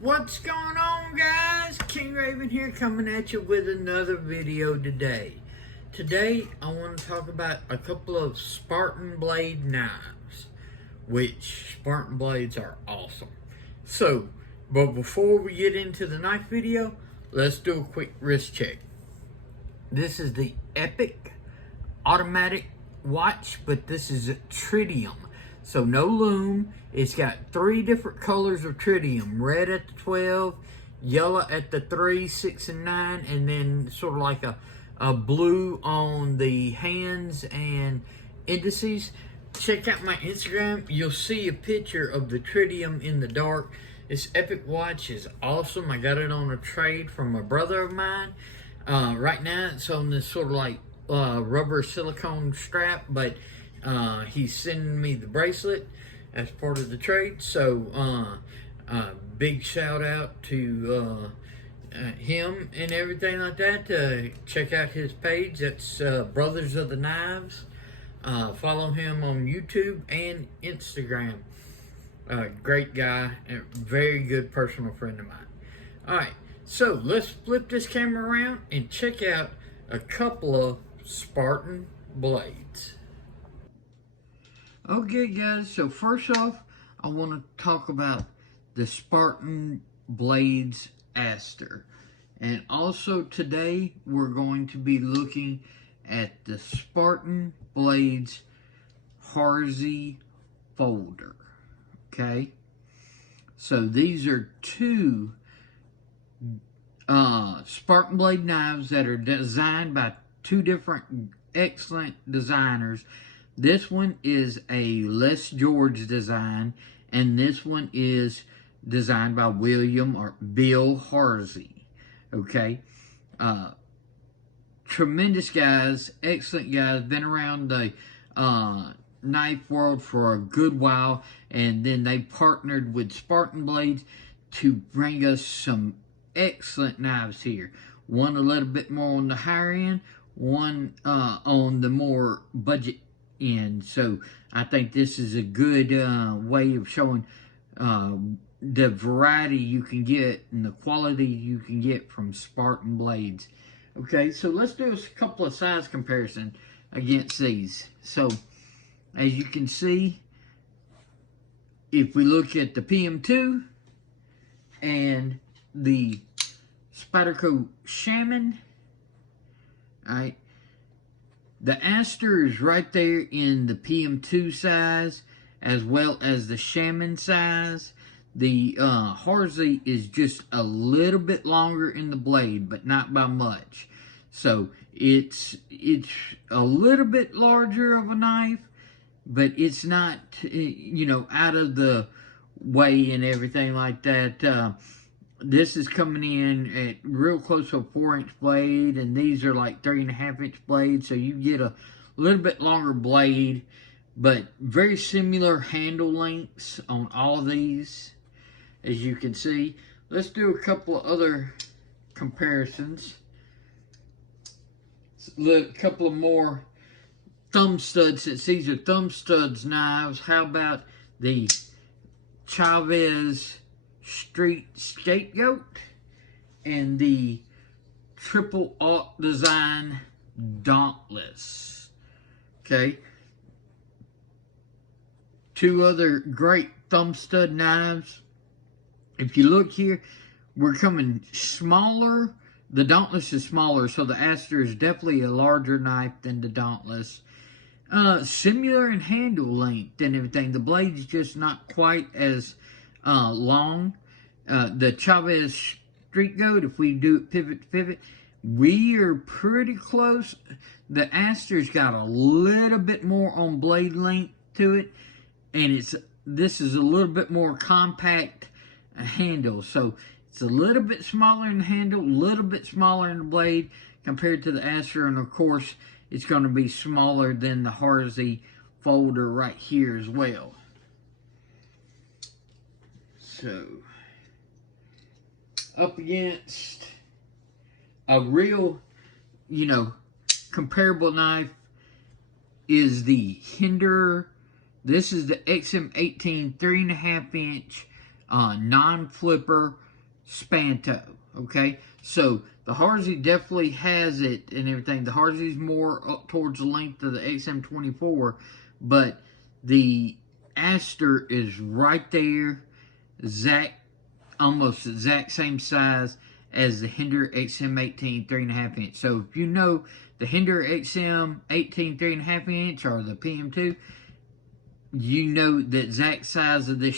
What's going on, guys? King Raven here, coming at you with another video today. Today I want to talk about a couple of Spartan Blade knives, which Spartan blades are awesome. But before we get into the knife video, let's do a quick wrist check. This is the Epic automatic watch, but this is tritium. So no lume. It's got 3 different colors of tritium. Red at the 12, yellow at the 3, 6, and 9, and then sort of like a blue on the hands and indices. Check out my Instagram. You'll see a picture of the tritium in the dark. This Epic watch is awesome. I got it on a trade from a brother of mine. Right now it's on this sort of like rubber silicone strap, but he's sending me the bracelet as part of the trade. So big shout out to him and everything like that. Check out his page. That's Brothers of the Knives. Follow him on YouTube and Instagram. Great guy and very good personal friend of mine. Alright, so let's flip this camera around and check out a couple of Spartan blades. Okay guys, so first off, I want to talk about the Spartan Blades Astor. And also today, we're going to be looking at the Spartan Blades Harsey folder. Okay? So these are 2 Spartan Blade knives that are designed by 2 different excellent designers. This one is a Les George design, and this one is designed by William or Bill Harsey. Okay, tremendous guys, excellent guys, been around the knife world for a good while, and then they partnered with Spartan Blades to bring us some excellent knives here. One a little bit more on the higher end, one on the more budget end. So I think this is a good way of showing the variety you can get and the quality you can get from Spartan Blades. Okay, so let's do a couple of size comparison against these. So as you can see, if we look at the PM2 and the Spyderco Shaman, alright, the Astor is right there in the PM2 size as well as the Shaman size. The Harsey is just a little bit longer in the blade, but not by much. So it's a little bit larger of a knife, but it's not, you know, out of the way and everything like that. This is coming in at real close to a 4-inch blade, and these are like 3.5-inch blades, so you get a little bit longer blade, but very similar handle lengths on all of these, as you can see. Let's do a couple of other comparisons. A couple of more thumb studs, since these are thumb studs knives. How about the Chavez Street Scapegoat and the Triple Alt Design Dauntless? Okay, 2 other great thumb stud knives. If you look here, we're coming smaller. The Dauntless is smaller, so the Astor is definitely a larger knife than the Dauntless. Similar in handle length and everything. The blade's just not quite as long. The Chavez Street Goat, if we do it pivot to pivot, we are pretty close. The Astor's got a little bit more on blade length to it, and this is a little bit more compact handle. So it's a little bit smaller in the handle, a little bit smaller in the blade compared to the Astor, and of course it's going to be smaller than the Harsey folder right here as well. So up against a real, you know, comparable knife is the Hinder. This is the XM18 3.5-inch non-flipper Spanto, okay? So the Harsey definitely has it and everything. The Harsey's more up towards the length of the XM24, but the Astor is right there, almost exact same size as the Hinder XM18 3.5 inch. So if you know the Hinder XM18 3.5 inch or the PM2, you know the exact size of this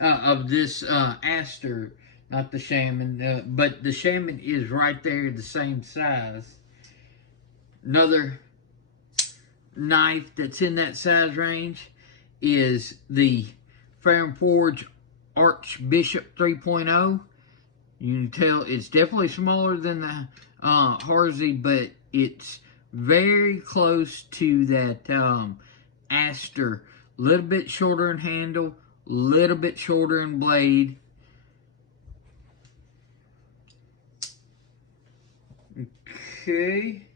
Astor, not the Shaman, but the Shaman is right there the same size. Another knife that's in that size range is the Fair & Forge Archbishop 3.0. You can tell it's definitely smaller than the Harsey, but it's very close to that Astor. A little bit shorter in handle, a little bit shorter in blade. Okay.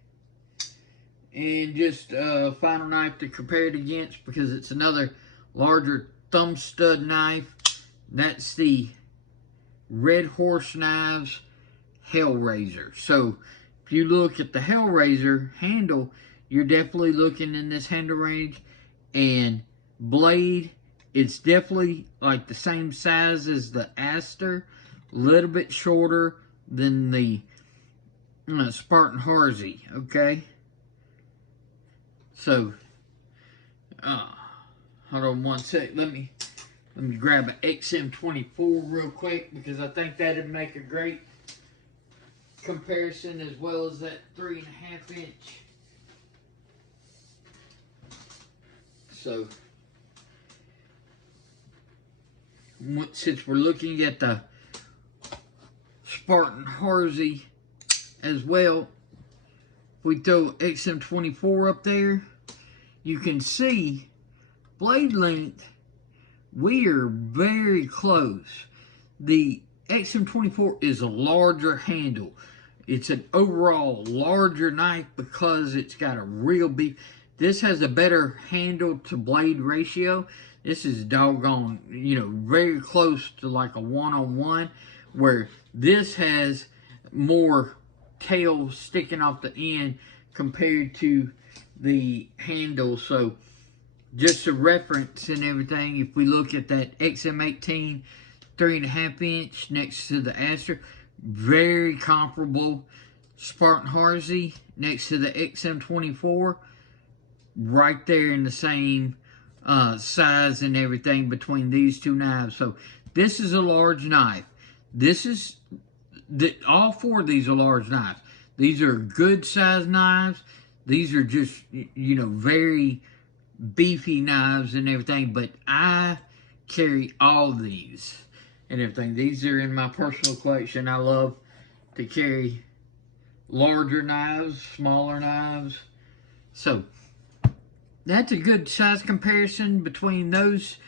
And just a final knife to compare it against, because it's another larger thumb stud knife. That's the Red Horse Knives Hellraiser. So if you look at the Hellraiser handle, you're definitely looking in this handle range. And blade, it's definitely like the same size as the Astor, a little bit shorter than the Spartan Harsey, okay? So, hold on one sec. Let me grab an XM24 real quick, because I think that'd make a great comparison, as well as that 3.5 inch. So, since we're looking at the Spartan Harsey as well, we throw XM24 up there, you can see blade length, we are very close. The XM24 is a larger handle. It's an overall larger knife because it's got a real beef. This has a better handle to blade ratio. This is doggone, very close to like a 1-on-1, where this has more tail sticking off the end compared to the handle. So just a reference and everything, if we look at that XM18 3.5 inch next to the Astor, very comparable. Spartan Harsey next to the XM24, right there in the same size and everything between these two knives. So this is a large knife. All four of these are large knives. These are good size knives. These are just, very beefy knives and everything, but I carry all these and everything. These are in my personal collection. I love to carry larger knives, smaller knives. So that's a good size comparison between those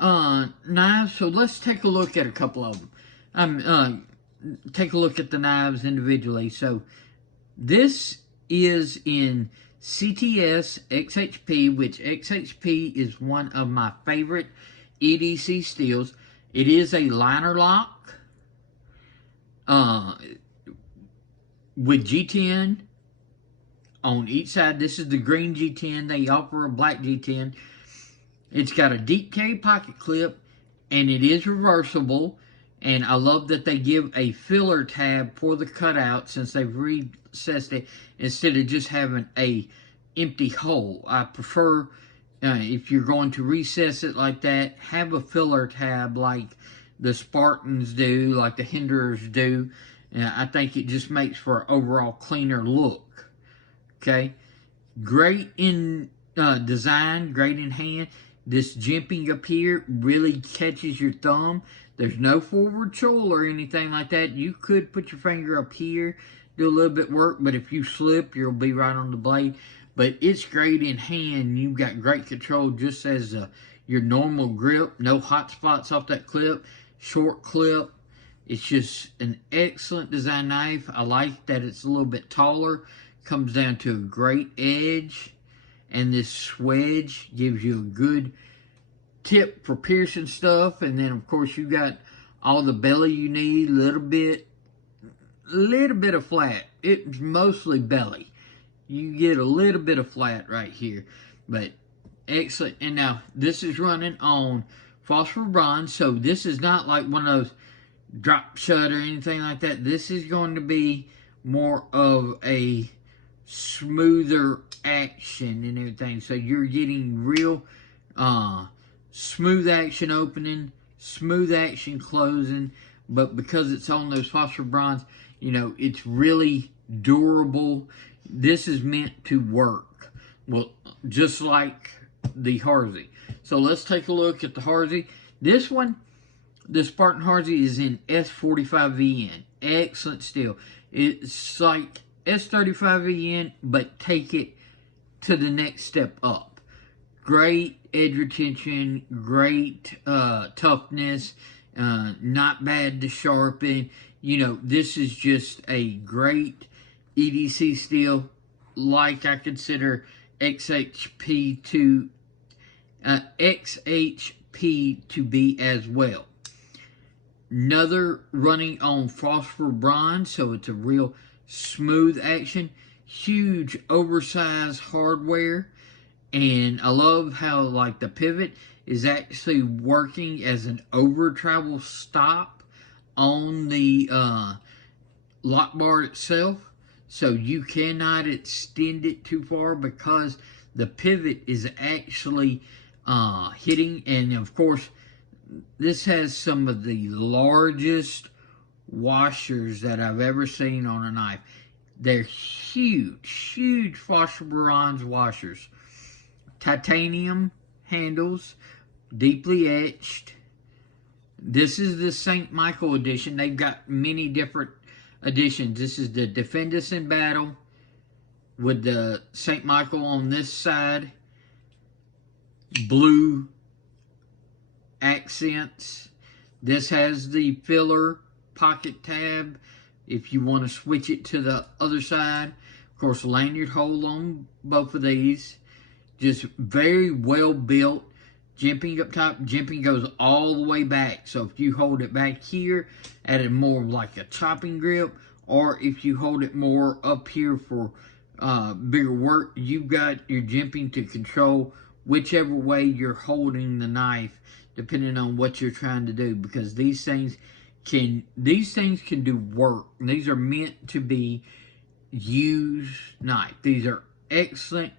knives. So let's take a look at a couple of them. Take a look at the knives individually. So this is in CTS XHP, which XHP is one of my favorite EDC steels. It is a liner lock with G10 on each side. This is the green G10. They offer a black G10. It's got a deep carry pocket clip, and it is reversible. And I love that they give a filler tab for the cutout, since they've recessed it instead of just having a empty hole. I prefer, if you're going to recess it like that, have a filler tab like the Spartans do, like the Hinders do. I think it just makes for an overall cleaner look. Okay, great in design, great in hand. This jimping up here really catches your thumb. There's no forward choil or anything like that. You could put your finger up here, do a little bit of work, but if you slip, you'll be right on the blade. But it's great in hand. You've got great control, just as your normal grip. No hot spots off that clip. Short clip. It's just an excellent design knife. I like that it's a little bit taller. Comes down to a great edge. And this swedge gives you a good tip for piercing stuff. And then, of course, you got all the belly you need, little bit of flat. It's mostly belly. You get a little bit of flat right here, but excellent. And now this is running on phosphor bronze, so this is not like one of those drop shut or anything like that. This is going to be more of a smoother action and everything. So you're getting real smooth action opening, smooth action closing, but because it's on those phosphor bronze, you know, it's really durable. This is meant to work. Well, just like the Harsey. So let's take a look at the Harsey. This one, the Spartan Harsey, is in S45VN. Excellent steel. It's like S35VN, but take it to the next step up. Great edge retention, great toughness, not bad to sharpen. You know, this is just a great EDC steel, like I consider XHP to be as well. Another running on phosphor bronze, so it's a real smooth action. Huge oversized hardware, and I love how like the pivot is actually working as an over travel stop on the lock bar itself, so you cannot extend it too far because the pivot is actually hitting. And of course, this has some of the largest washers that I've ever seen on a knife. They're huge, huge phosphor bronze washers. Titanium handles, deeply etched. This is the St. Michael edition. They've got many different editions. This is the Defend Us in Battle with the St. Michael on this side. Blue accents. This has the filler pocket tab if you want to switch it to the other side. Of course, lanyard hole on both of these. Just very well built. Jimping up top, jimping goes all the way back. So if you hold it back here at a more like a chopping grip, or if you hold it more up here for bigger work, you've got your jimping to control whichever way you're holding the knife, depending on what you're trying to do, because these things can do work. These are meant to be used knife. These are excellent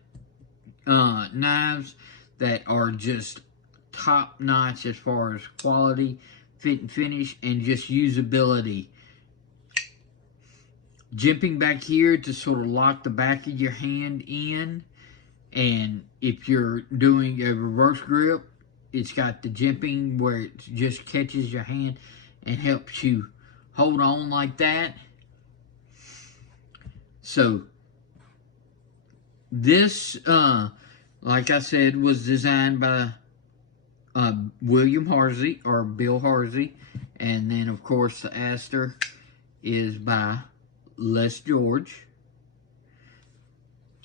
knives that are just top notch as far as quality, fit and finish, and just usability. Jimping back here to sort of lock the back of your hand in, and if you're doing a reverse grip, it's got the jimping where it just catches your hand and helps you hold on like that. So this, like I said, was designed by William Harsey, or Bill Harsey, and then of course the Astor is by Les George.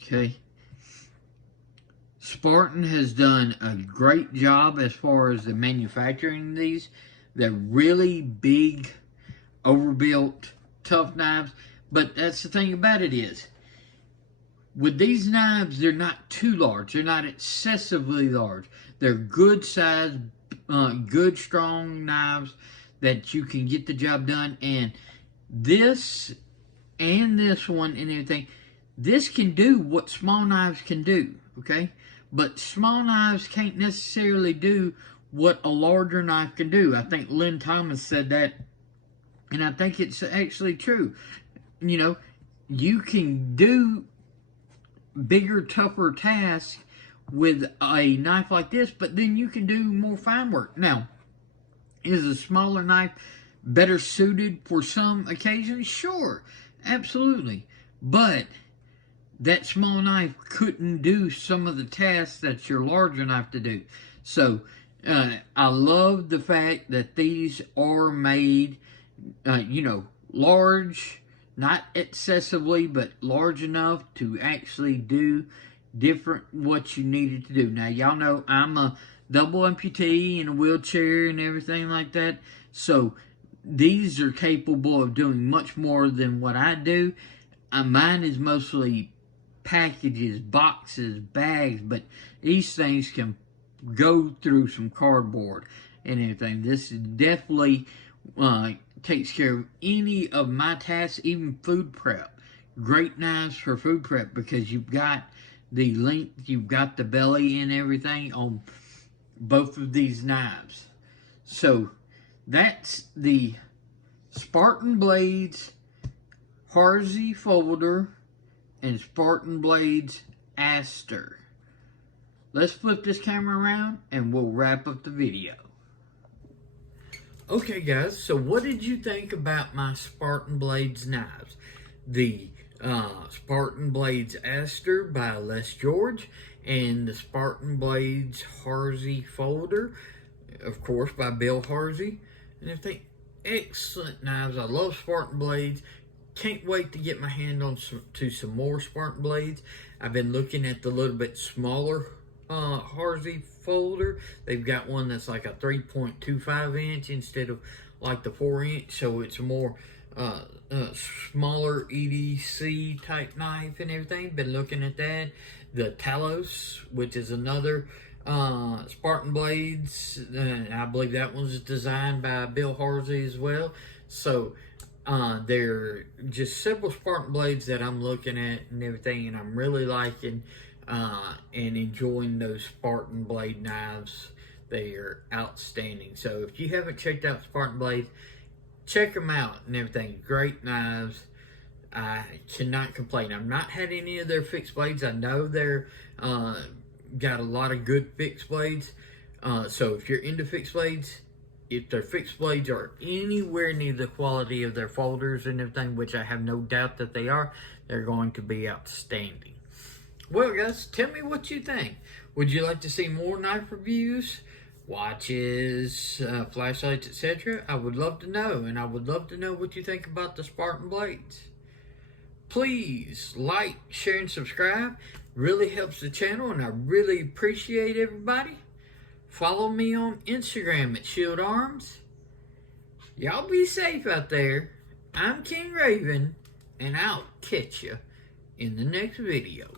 Okay. Spartan has done a great job as far as the manufacturing these. They're really big, overbuilt, tough knives, but that's the thing about it is, with these knives, they're not too large. They're not excessively large. They're good size, good strong knives that you can get the job done. And this one and everything, this can do what small knives can do, okay? But small knives can't necessarily do what a larger knife can do. I think Lynn Thomas said that, and I think it's actually true. You know, you can do bigger, tougher tasks with a knife like this, but then you can do more fine work. Now, is a smaller knife better suited for some occasions? Sure, absolutely. But that small knife couldn't do some of the tasks that your larger knife to do. So, I love the fact that these are made, you know, large, not excessively, but large enough to actually do different what you needed to do. Now, y'all know I'm a double amputee in a wheelchair and everything like that. So, these are capable of doing much more than what I do. Mine is mostly packages, boxes, bags, but these things can go through some cardboard and everything. This definitely takes care of any of my tasks, even food prep. Great knives for food prep because you've got the length, you've got the belly and everything on both of these knives. So that's the Spartan Blades Harsey folder and Spartan Blades Astor. Let's flip this camera around and we'll wrap up the video. Okay guys, so what did you think about my Spartan Blades knives? The Spartan Blades Astor by Les George and the Spartan Blades Harsey folder, of course, by Bill Harsey. And everything, excellent knives. I love Spartan Blades. Can't wait to get my hand on some more Spartan Blades. I've been looking at the little bit smaller Harsey folder. They've got one that's like a 3.25 inch instead of like the 4 inch, so it's a more smaller EDC type knife and everything. Been looking at that. The Talos, which is another Spartan Blades, I believe that one's designed by Bill Harsey as well. So there are just several Spartan Blades that I'm looking at and everything, and I'm really liking and enjoying those Spartan Blade knives. They are outstanding. So if you haven't checked out Spartan Blades, check them out and everything. Great knives. I cannot complain. I've not had any of their fixed blades. I know they're got a lot of good fixed blades. So if you're into fixed blades, if their fixed blades are anywhere near the quality of their folders and everything, which I have no doubt that they are, they're going to be outstanding. Well, guys, tell me what you think. Would you like to see more knife reviews, watches, flashlights, etc.? I would love to know, and I would love to know what you think about the Spartan Blades. Please like, share, and subscribe. Really helps the channel, and I really appreciate everybody. Follow me on Instagram at Shield Arms. Y'all be safe out there. I'm King Raven, and I'll catch you in the next video.